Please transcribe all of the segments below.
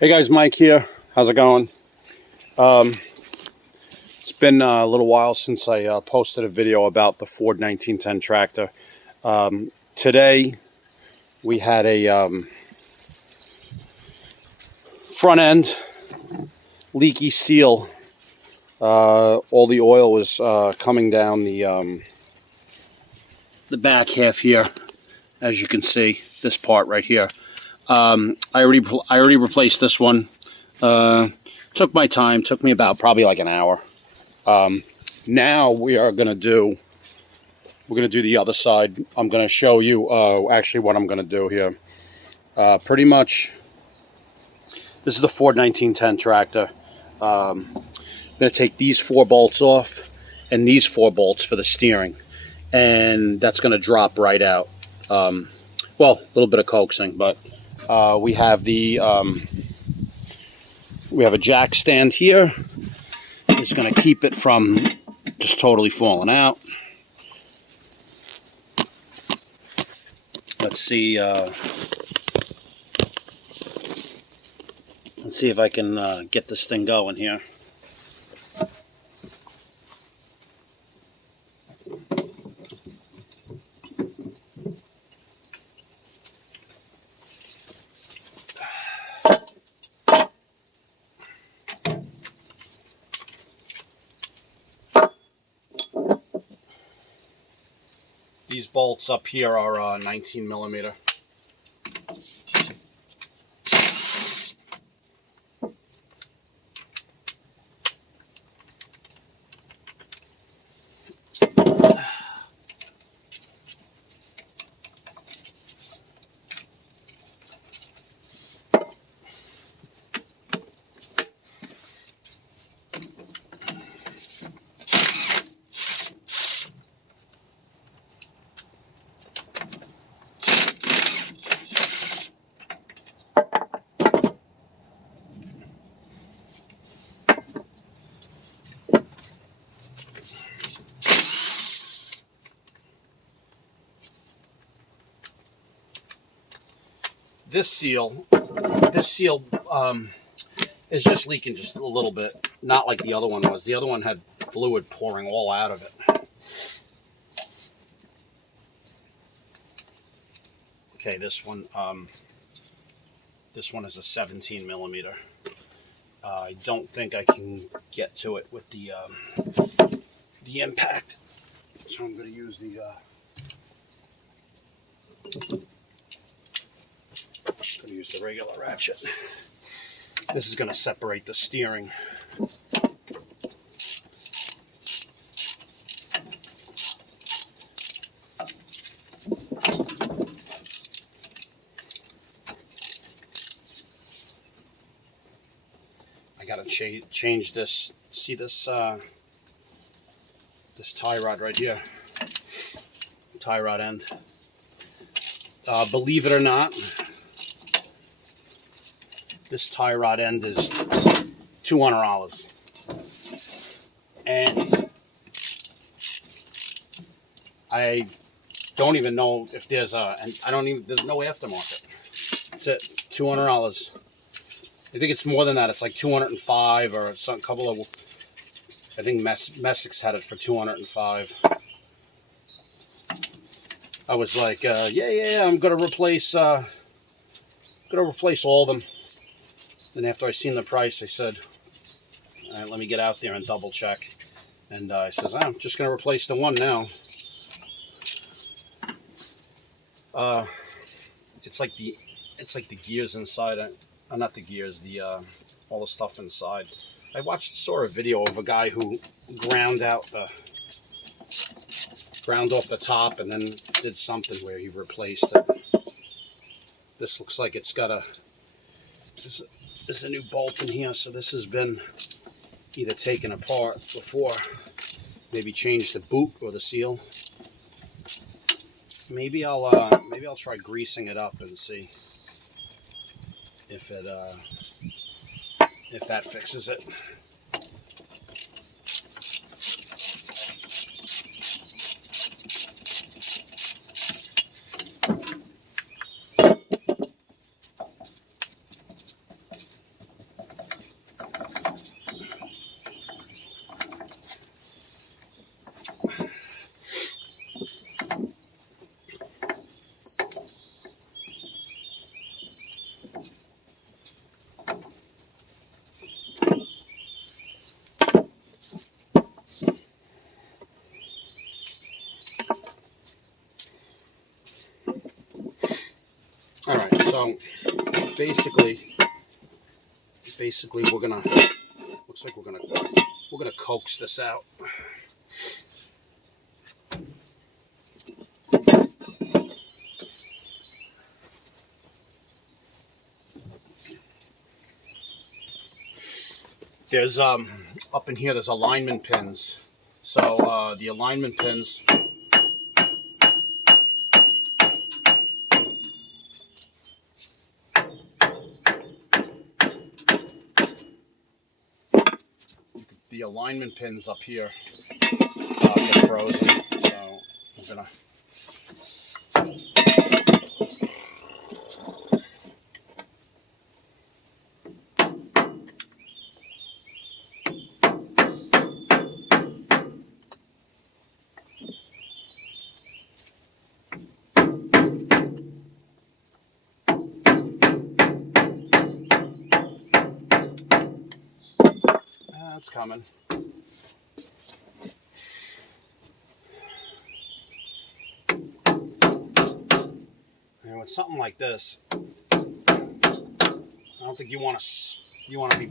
Hey guys, Mike here. How's it going? It's been a little while since I posted a video about the Ford 1910 tractor. Today we had a front end leaky seal. All the oil was coming down the back half here, as you can see. This part right here. I already replaced this one. Took my time. Took me about probably like an hour. Now we're gonna do the other side. I'm gonna show you actually what I'm gonna do here. Pretty much, this is the Ford 1910 tractor. I'm gonna take these 4 bolts off and these 4 bolts for the steering, and that's gonna drop right out. Well, a little bit of coaxing, but we have a jack stand here. It's going to keep it from just totally falling out. Let's see if I can get this thing going here. These bolts up here are 19 millimeter. This seal is just leaking just a little bit, not like the other one was. The other one had fluid pouring all out of it. Okay, this one is a 17 millimeter. I don't think I can get to it with the impact, so I'm going to use the regular ratchet. This is going to separate the steering. I got to change this. See this this tie rod right here, tie rod end. Believe it or not, this tie rod end is $200, and I don't even know if there's there's no aftermarket. That's it, $200. I think it's more than that. It's like 205 or some couple of. I think Messick's had it for 205. I was like, yeah, I'm gonna replace all of them. Then after I seen the price, I said, all right, let me get out there and double check. And I says, I'm just gonna replace the one now. It's like the gears inside. Not the gears, all the stuff inside. I saw a video of a guy who ground off the top and then did something where he replaced it. This looks like it's got there's a new bolt in here, so this has been either taken apart before, maybe changed the boot or the seal. Maybe I'll try greasing it up and see if that fixes it. So basically we're gonna, looks like we're gonna coax this out. There's up in here there's alignment pins. So the alignment pins, up here get frozen. So I'm gonna. It's coming. And with something like this, I don't think you want to be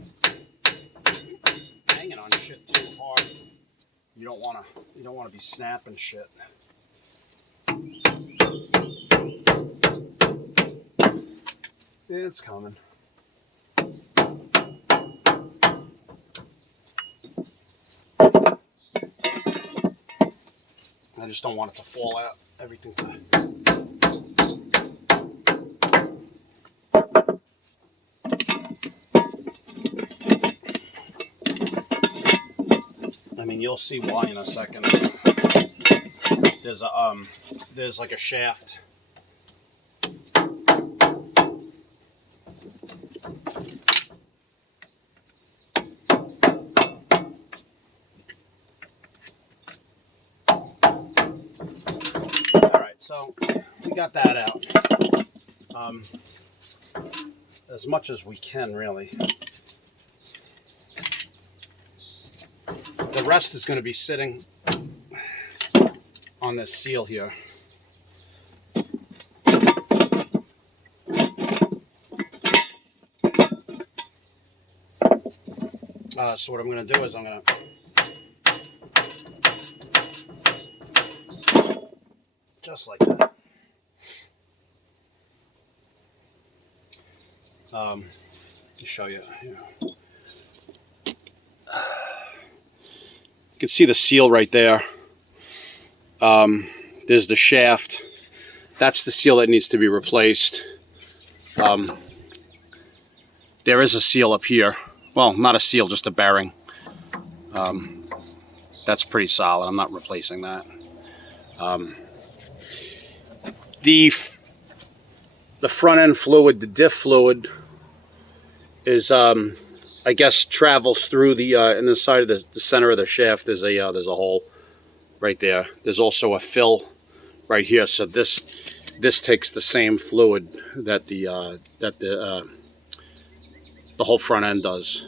hanging on shit too hard. You don't want to be snapping shit. It's coming. I just don't want it to fall out. Everything to. I mean, you'll see why in a second. There's like a shaft. So we got that out as much as we can, really. The rest is going to be sitting on this seal here. So what I'm going to do is I'm going to just like that. To show you, you can see the seal right there. There's the shaft. That's the seal that needs to be replaced. There is a seal up here. Well, not a seal, just a bearing. That's pretty solid. I'm not replacing that. The front end fluid, the diff fluid, is I guess travels through the in the side of the center of the shaft. There's a hole right there. There's also a fill right here. So this takes the same fluid that the whole front end does.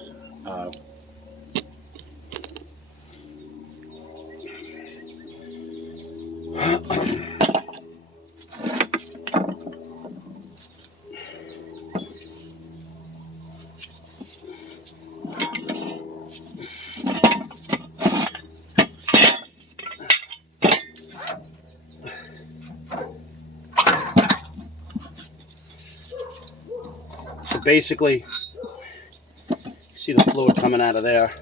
So basically, see the fluid coming out of there.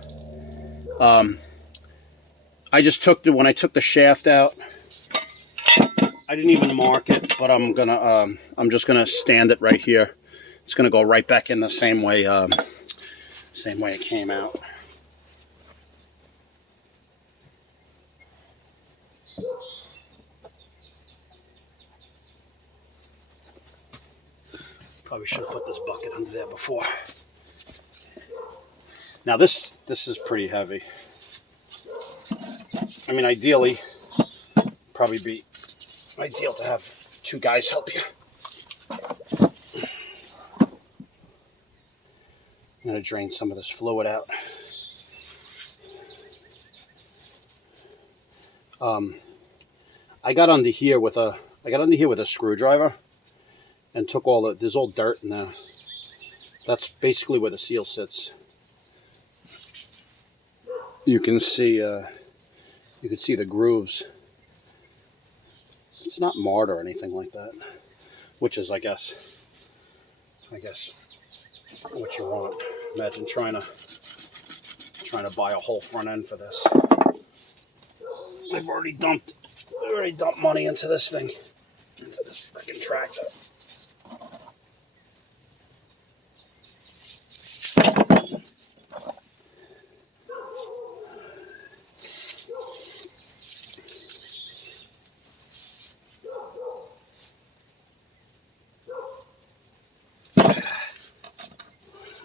I just took when I took the shaft out, I didn't even mark it, but I'm just gonna stand it right here. It's gonna go right back in the same way it came out. Probably should have put this bucket under there before. Now this is pretty heavy. I mean, ideally, probably be ideal to have two guys help you. I'm gonna drain some of this fluid out. I got under here with a screwdriver, and took all the, there's all dirt in there. That's basically where the seal sits. You can see the grooves. It's not marred or anything like that, which is, I guess what you want. Imagine trying to buy a whole front end for this. I've already dumped money into this thing, into this freaking tractor.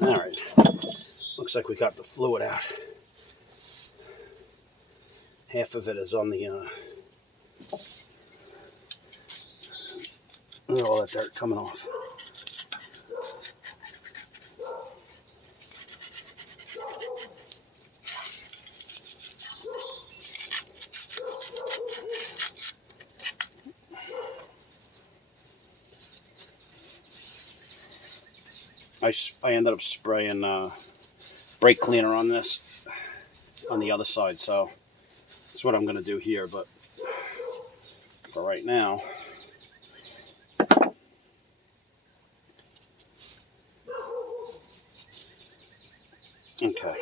All right, looks like we got the fluid out. Half of it is on the, look at all that dirt coming off. I ended up spraying brake cleaner on this, on the other side, so that's what I'm going to do here, but for right now, okay.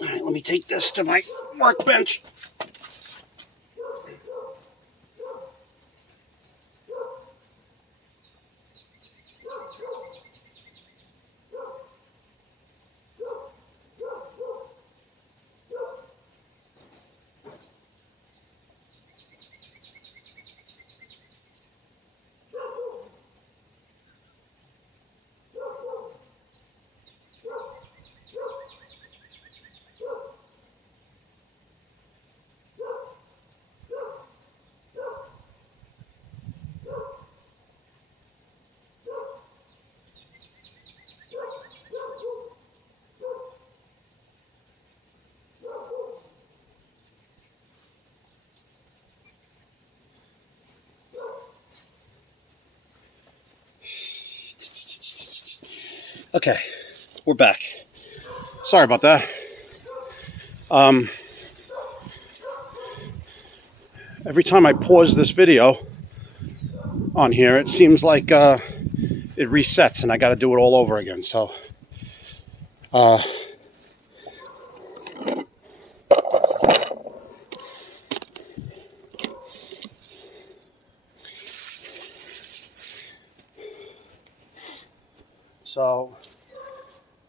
All right, let me take this to my workbench. Okay, we're back. Sorry about that. Every time I pause this video on here, it seems like it resets and I got to do it all over again. So,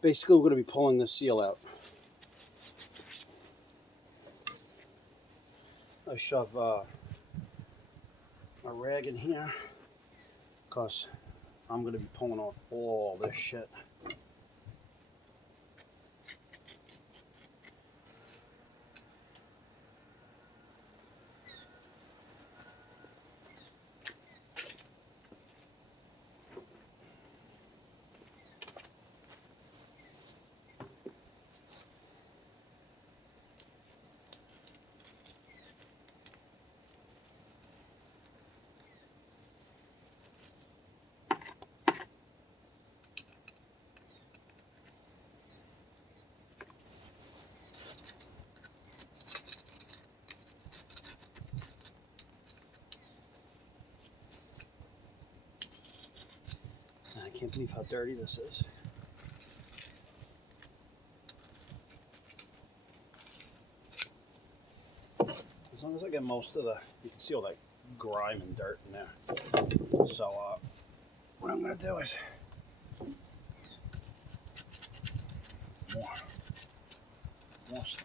basically, we're going to be pulling this seal out. I shove a rag in here because I'm going to be pulling off all this shit. I can't believe how dirty this is. As long as I get most of you can see all that grime and dirt in there. So what I'm going to do is more stuff.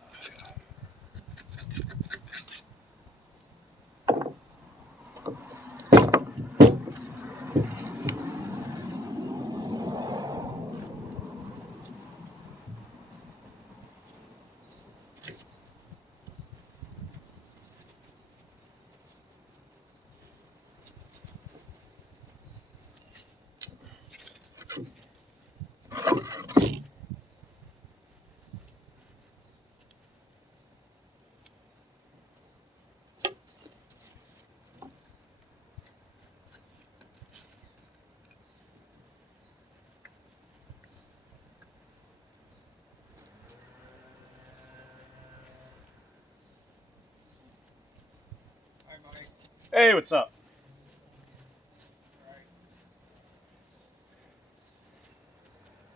Hey, what's up?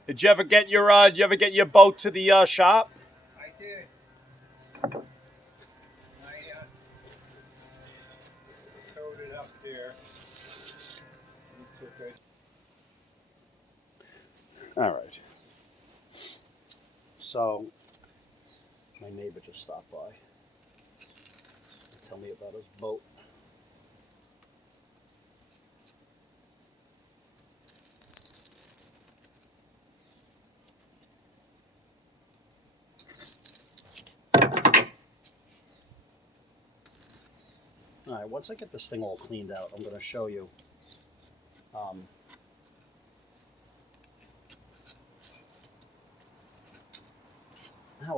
Did you ever get your boat to the shop? I did. I towed it up there and took it. All right. So, my neighbor just stopped by. Tell me about his boat. All right, once I get this thing all cleaned out, I'm going to show you how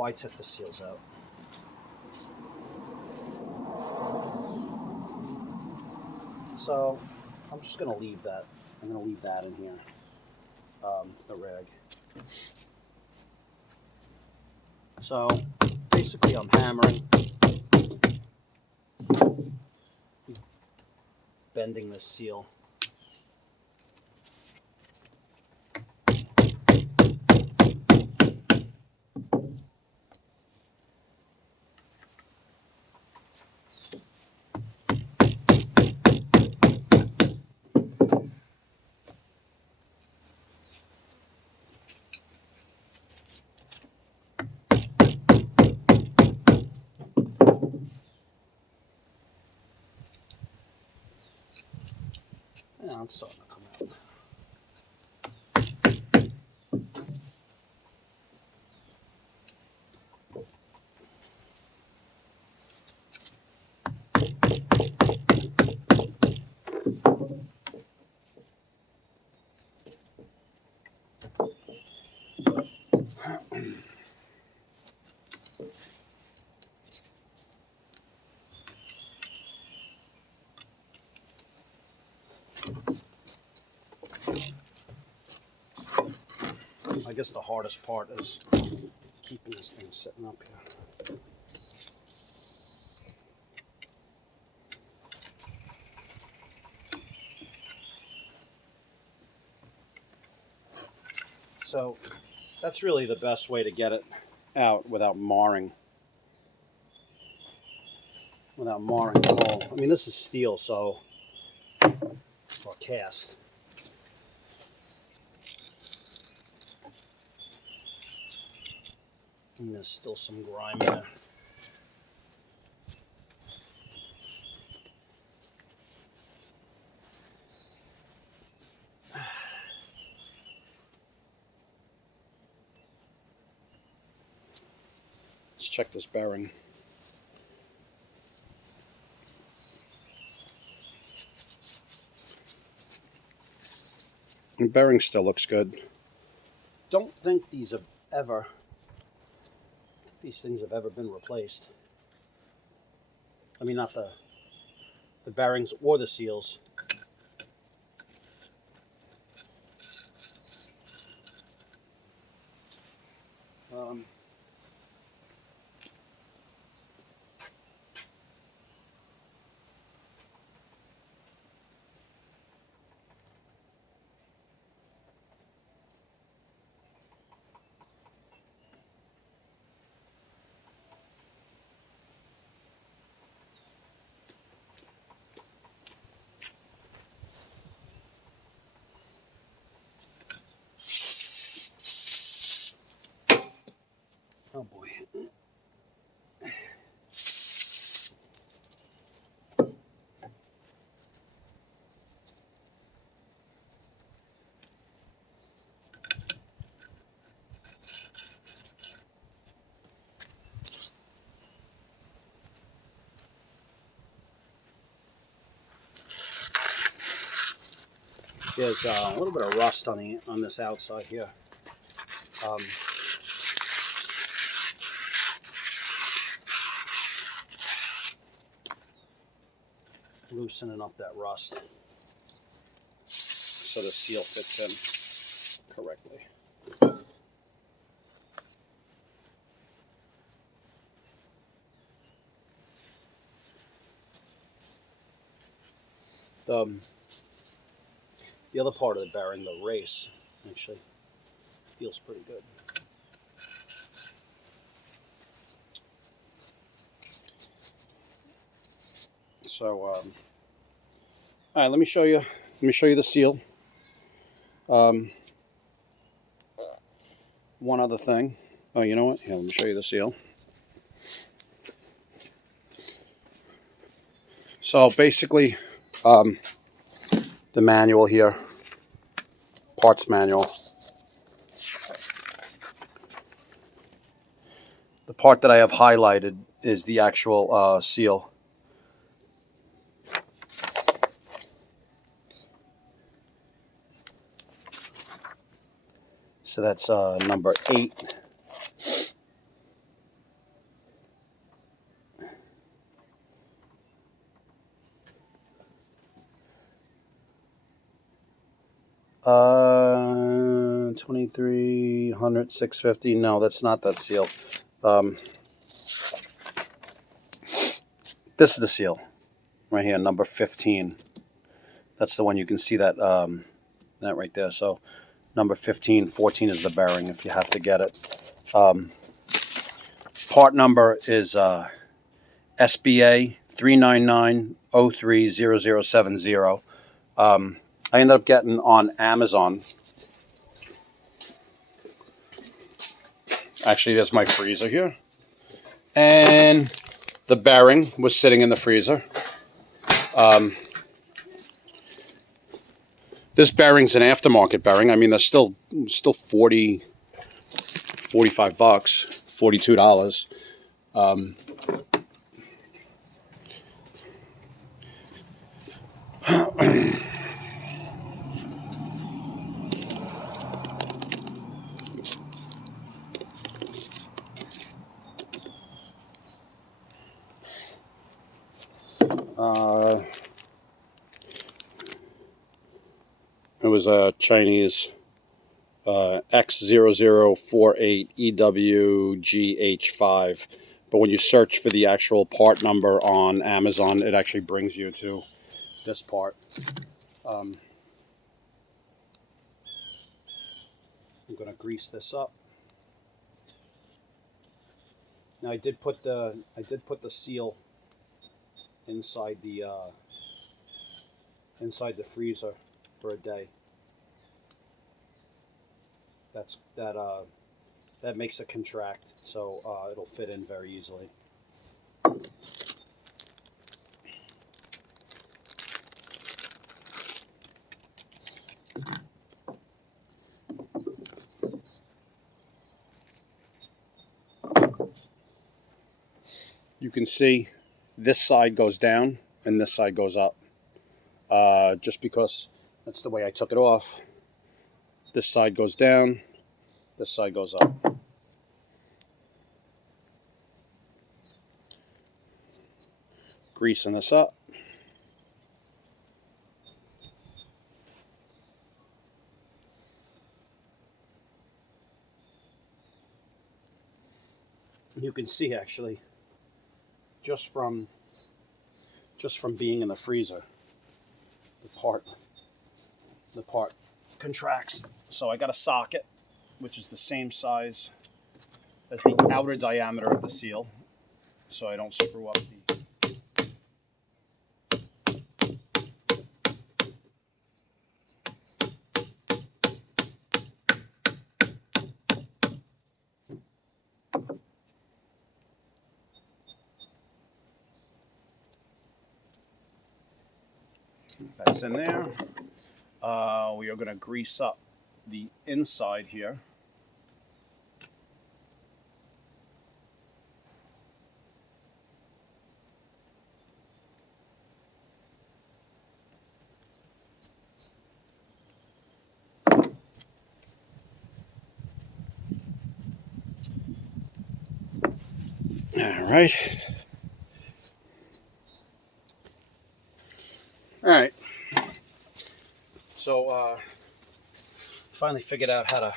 I took the seals out. So, I'm just going to leave that. I'm going to leave that in here, the rag. So, basically I'm hammering, bending this seal. Yeah, it's starting to come out. I guess the hardest part is keeping this thing sitting up here. So that's really the best way to get it out without marring. Without marring the hole. I mean, this is steel, so, or cast. And there's still some grime there. Let's check this bearing. The bearing still looks good. Don't think these things have ever been replaced. I mean, not the bearings or the seals. Oh boy. There's a little bit of rust on this outside here. Loosening up that rust so the seal fits in correctly. The other part of the bearing, the race, actually feels pretty good. So, all right, let me show you. Let me show you the seal. One other thing. Oh, you know what? Here, let me show you the seal. So basically, the manual here, parts manual. The part that I have highlighted is the actual seal. So that's number 8. Uh, 2300, 650. No, that's not that seal. This is the seal right here, number 15. That's the one. You can see that that right there. So number 15, 14 is the bearing if you have to get it. Part number is SBA 399030070. I ended up getting on Amazon. Actually, there's my freezer here. And the bearing was sitting in the freezer. This bearing's an aftermarket bearing. I mean, they're still 40, 45 bucks, $42. It was a Chinese X0048EWGH5. But when you search for the actual part number on Amazon, it actually brings you to this part. I'm going to grease this up. Now I did put the seal inside the freezer for a day. That makes it contract, so it'll fit in very easily. You can see this side goes down and this side goes up. Just because that's the way I took it off. This side goes down, this side goes up. Greasing this up. You can see actually, just from being in the freezer, the part contracts. So I got a socket, which is the same size as the outer diameter of the seal, so I don't screw up the. That's in there. We are going to grease up the inside here. All right. All right. So, finally figured out how to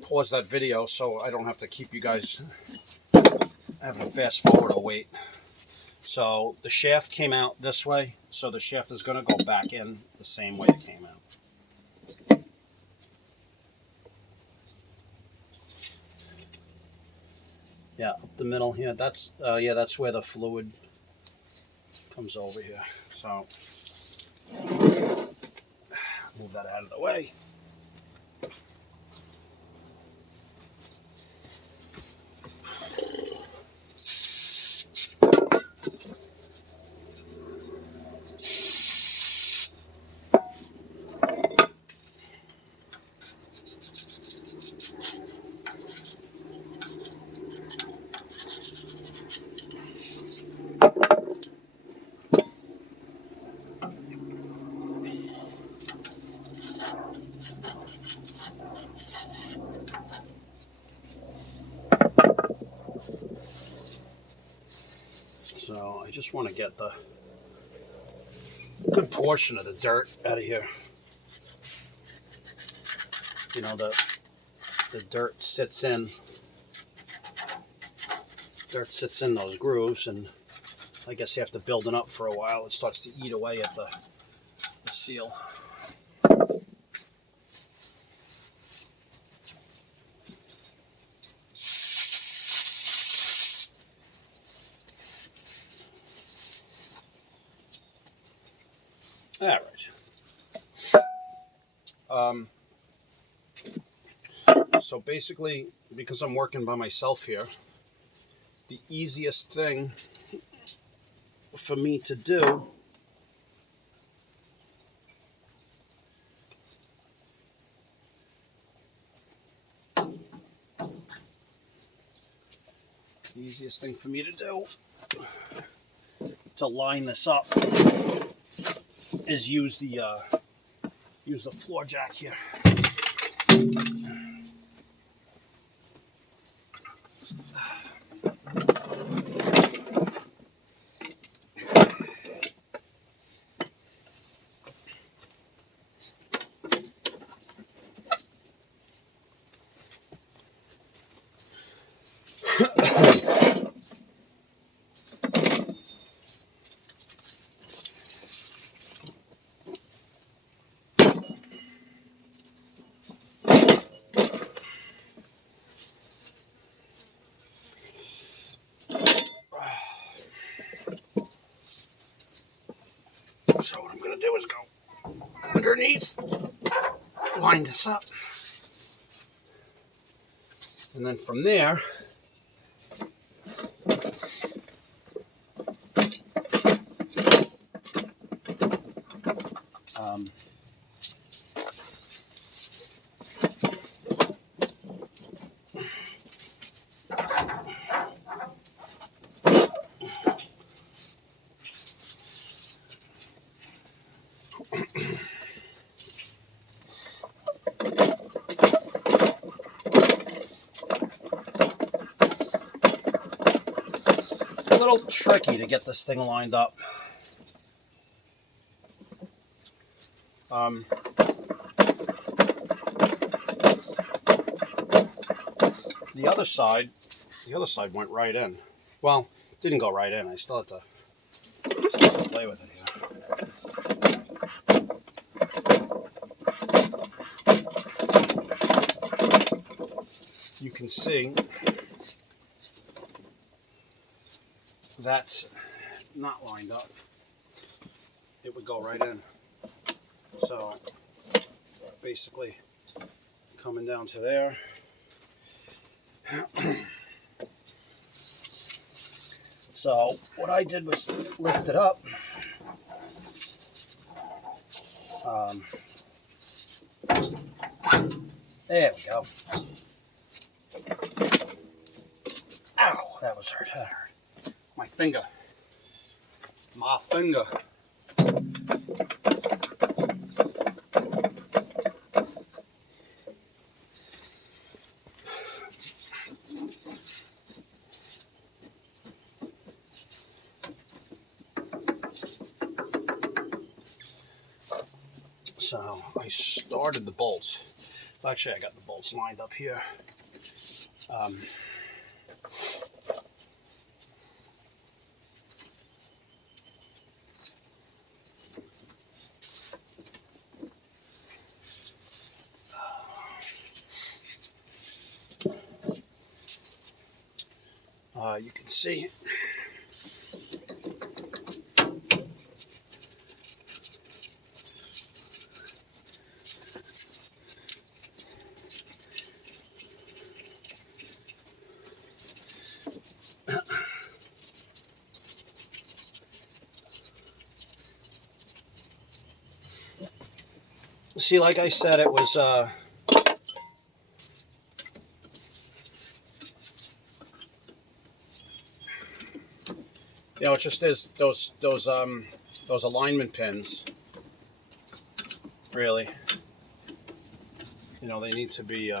pause that video so I don't have to keep you guys having to fast forward or wait. So the shaft came out this way, so the shaft is going to go back in the same way it came out. Yeah, up the middle here. That's that's where the fluid comes over here. So move that out of the way. So I just want to get the good portion of the dirt out of here. You know, the dirt sits in those grooves, and I guess after building up for a while, it starts to eat away at the seal. All right. So basically, because I'm working by myself here, the easiest thing for me to do to line this up is use the floor jack here. So what I'm going to do is go underneath, line this up, and then from there, it's a little tricky to get this thing lined up. The other side went right in. Well, didn't go right in. I still had to play with it here. You can see that's not lined up. It would go right in. So basically coming down to there. So what I did was lift it up. There we go. Ow, that was hurt. That hurt. My finger. My finger. So I started the bolts. Well, actually, I got the bolts lined up here. You can see. See, like I said, it was you know, it's just those alignment pins. Really, you know, they need to be.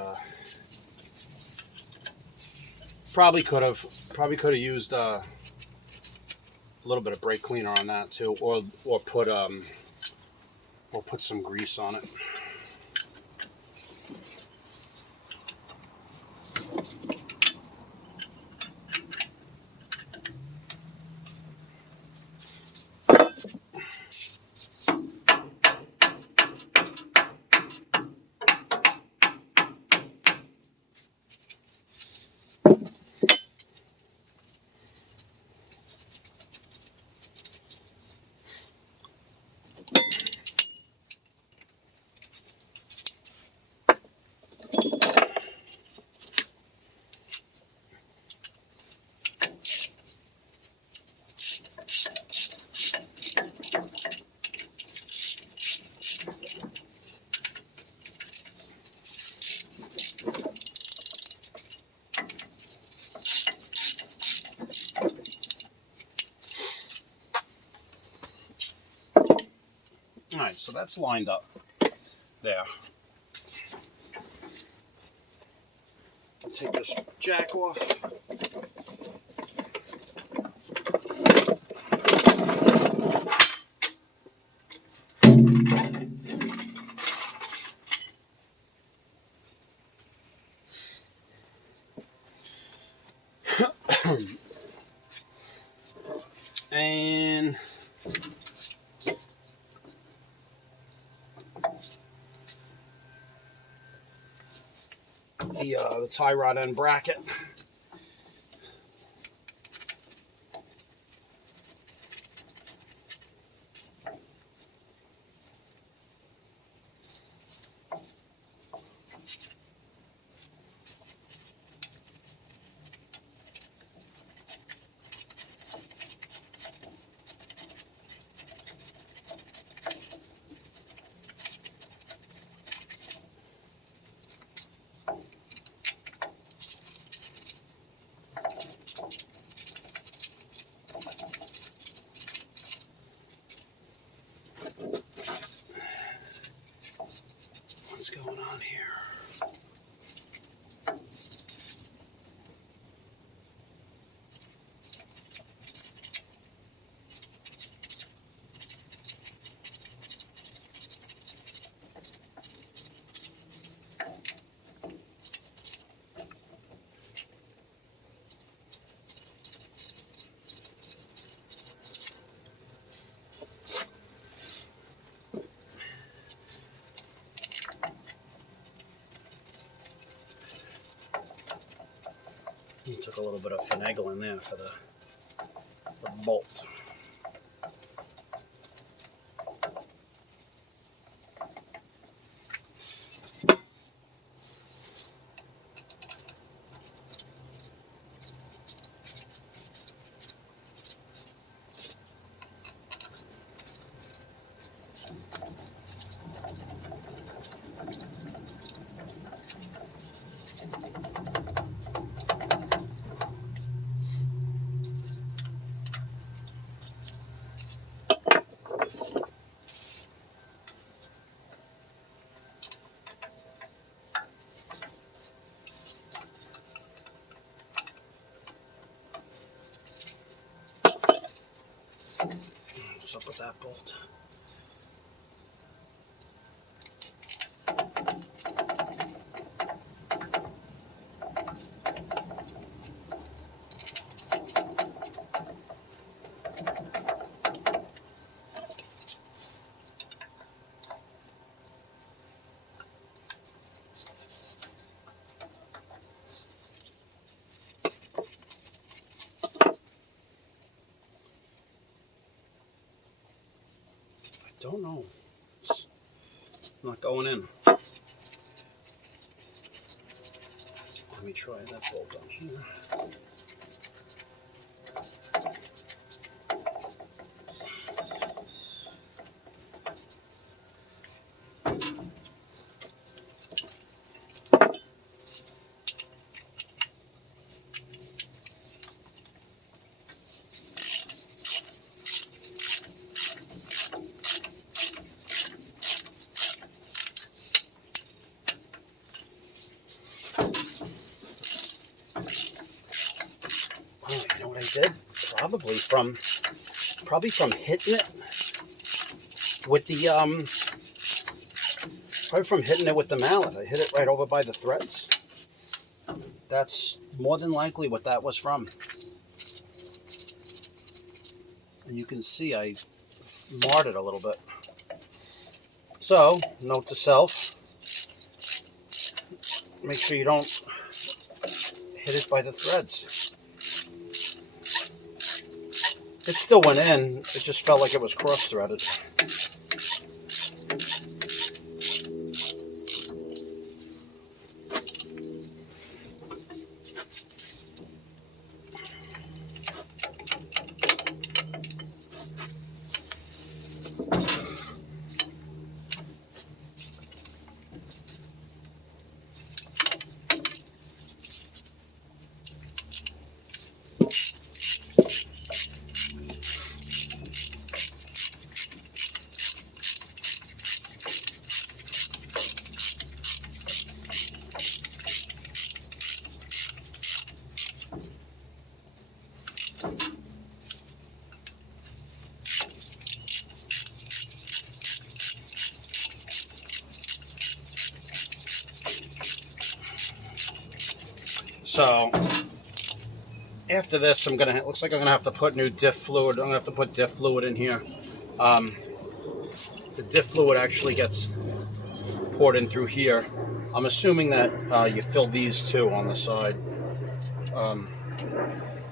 Probably could have used a little bit of brake cleaner on that too, or put some grease on it. All right, so that's lined up there. I'll take this jack off. And the tie rod end bracket. What's going on here? Took a little bit of finagling there for the bolt. What's up with that bolt? don't know. It's not going in. Let me try that bolt on here. Oh, you know what I did? Probably from hitting it with the mallet. I hit it right over by the threads. That's more than likely what that was from. And you can see I marred it a little bit. So, note to self, make sure you don't hit it by the threads. It still went in, it just felt like it was cross-threaded. So after this, looks like I'm gonna have to put new diff fluid. I'm gonna have to put diff fluid in here. The diff fluid actually gets poured in through here. I'm assuming that you fill these too on the side.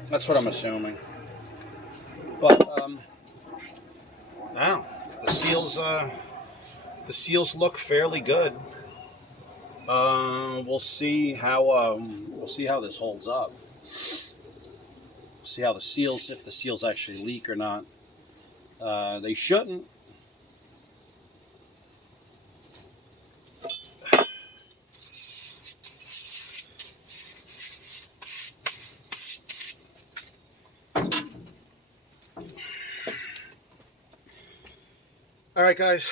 That's what I'm assuming. But wow, the seals look fairly good. We'll see how this holds up. See how if the seals actually leak or not. They shouldn't. All right, guys.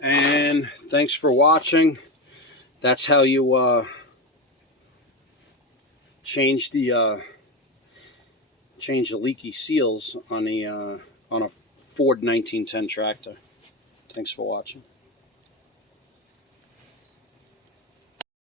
And thanks for watching. That's how you change the leaky seals on a Ford 1910 tractor. Thanks for watching.